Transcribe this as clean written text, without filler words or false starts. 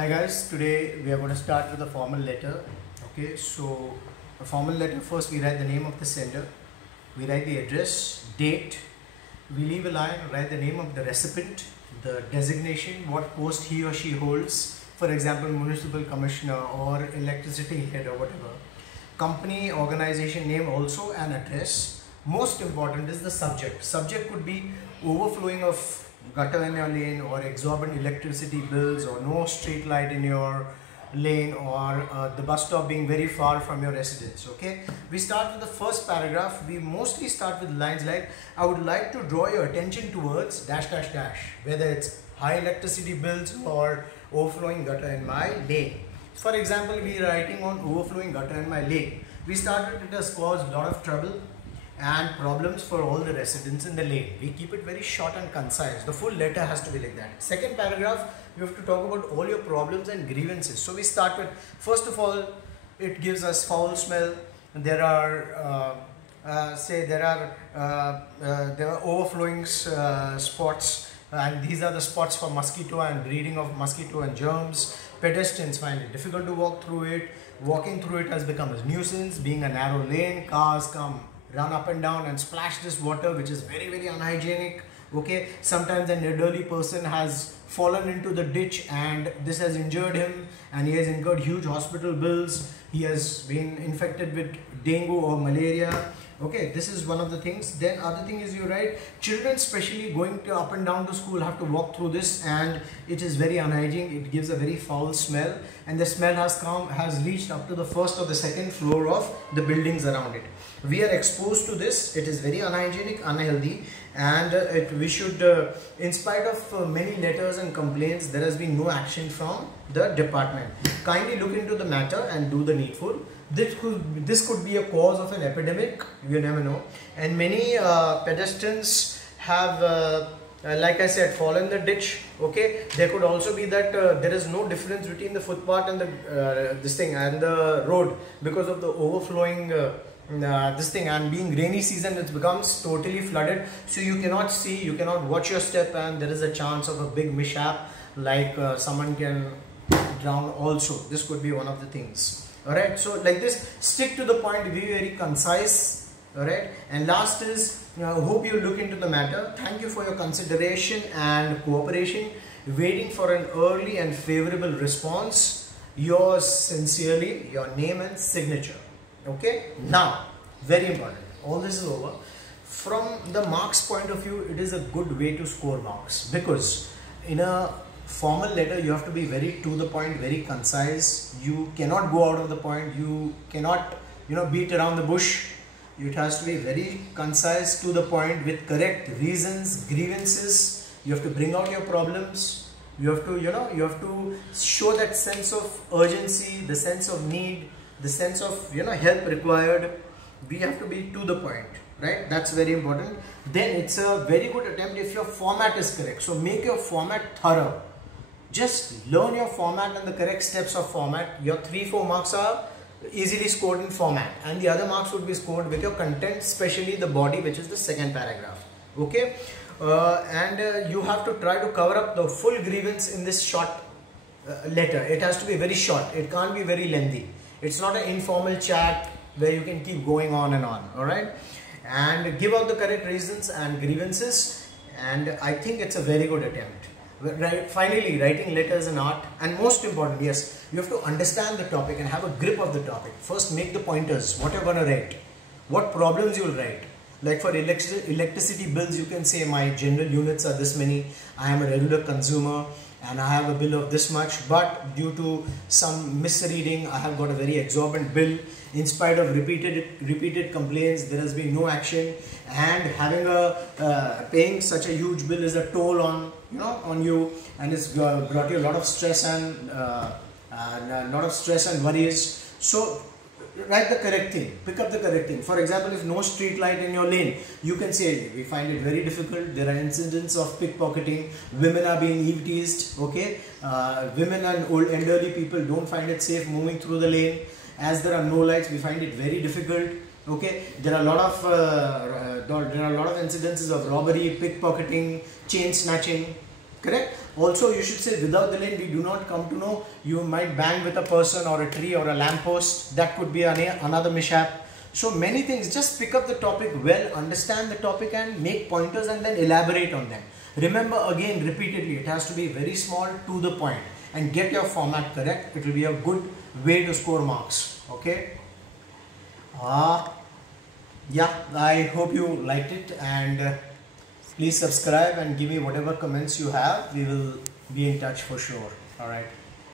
Hi guys, today we are going to start with a formal letter. Okay, so a formal letter, first we write the name of the sender, we write the address, date, we leave a line, write the name of the recipient, the designation, what post he or she holds, for example municipal commissioner or electricity head or whatever, company, organization name, also an address. Most important is the subject. Subject could be overflowing of gutter in your lane, or exorbitant electricity bills, or no street light in your lane, or the bus stop being very far from your residence. Okay, we start with the first paragraph. We mostly start with lines like, I would like to draw your attention towards dash dash dash, whether it's high electricity bills or overflowing gutter in my lane. For example, we are writing on overflowing gutter in my lane. We started, it has caused a lot of trouble and problems for all the residents in the lane. We keep it very short and concise. The full letter has to be like that. Second paragraph, you have to talk about all your problems and grievances. So we start with, first of all, it gives us foul smell. There are overflowing spots, and these are the spots for mosquito and breeding of mosquito and germs. Pedestrians find it difficult to walk through it. Walking through it has become a nuisance. Being a narrow lane, cars come, run up and down and splash this water, which is very, very unhygienic. Okay, sometimes an elderly person has fallen into the ditch and this has injured him, and he has incurred huge hospital bills. He has been infected with dengue or malaria. Okay, this is one of the things. Then other thing is, you write, children especially going up and down to school have to walk through this, and it is very unhygienic. It gives a very foul smell, and the smell has reached up to the first or the second floor of the buildings around it. We are exposed to this. It is very unhygienic, unhealthy, and we should, in spite of many letters and complaints, there has been no action from the department. Kindly look into the matter and do the needful. This could be a cause of an epidemic, you never know. And many pedestrians have, like I said, fallen in the ditch. Okay, there could also be that there is no difference between the footpath and the road because of the overflowing and being rainy season, it becomes totally flooded, so you cannot see, you cannot watch your step, and there is a chance of a big mishap, like someone can drown also. This could be one of the things. Alright, so like this, stick to the point, be very concise. Alright, and last is, hope you look into the matter. Thank you for your consideration and cooperation. Waiting for an early and favorable response. Yours sincerely, your name and signature. Okay, now very important, all this is over. From the marks point of view, it is a good way to score marks, because in a formal letter you have to be very to the point, very concise. You cannot go out of the point, you cannot beat around the bush. It has to be very concise, to the point, with correct reasons, grievances. You have to bring out your problems. You have to show that sense of urgency, the sense of need, the sense of help required. We have to be to the point, right? That's very important. Then it's a very good attempt if your format is correct. So make your format thorough. Just learn your format and the correct steps of format. Your 3-4 marks are easily scored in format, and the other marks would be scored with your content, especially the body, which is the second paragraph. Okay, and you have to try to cover up the full grievance in this short letter. It has to be very short. It can't be very lengthy. It's not an informal chat where you can keep going on and on. Alright, and give out the correct reasons and grievances, and I think it's a very good attempt. Right, finally, writing letters is an art, and most important, yes, you have to understand the topic and have a grip of the topic. First, make the pointers, what you're going to write, what problems you will write. Like for electricity bills, you can say my general units are this many, I am a regular consumer and I have a bill of this much, but due to some misreading, I have got a very exorbitant bill. In spite of repeated complaints, there has been no action, and having paying such a huge bill is a toll on you, and it's brought you a lot of stress and worries. So write the correct thing, pick up the correct thing. For example, if no street light in your lane, you can say, we find it very difficult. There are incidents of pickpocketing. Women are being eve teased. Okay, women and old elderly people don't find it safe moving through the lane. As there are no lights, we find it very difficult. Okay, there are a lot of incidences of robbery, pickpocketing, chain snatching. Correct. Also, you should say without the lane we do not come to know. You might bang with a person or a tree or a lamppost. That could be another mishap. So many things. Just pick up the topic well, understand the topic and make pointers and then elaborate on them. Remember again repeatedly, it has to be very small, to the point, and get your format correct. It will be a good way to score marks. Okay. Yeah, I hope you liked it, and please subscribe and give me whatever comments you have. We will be in touch for sure. Alright.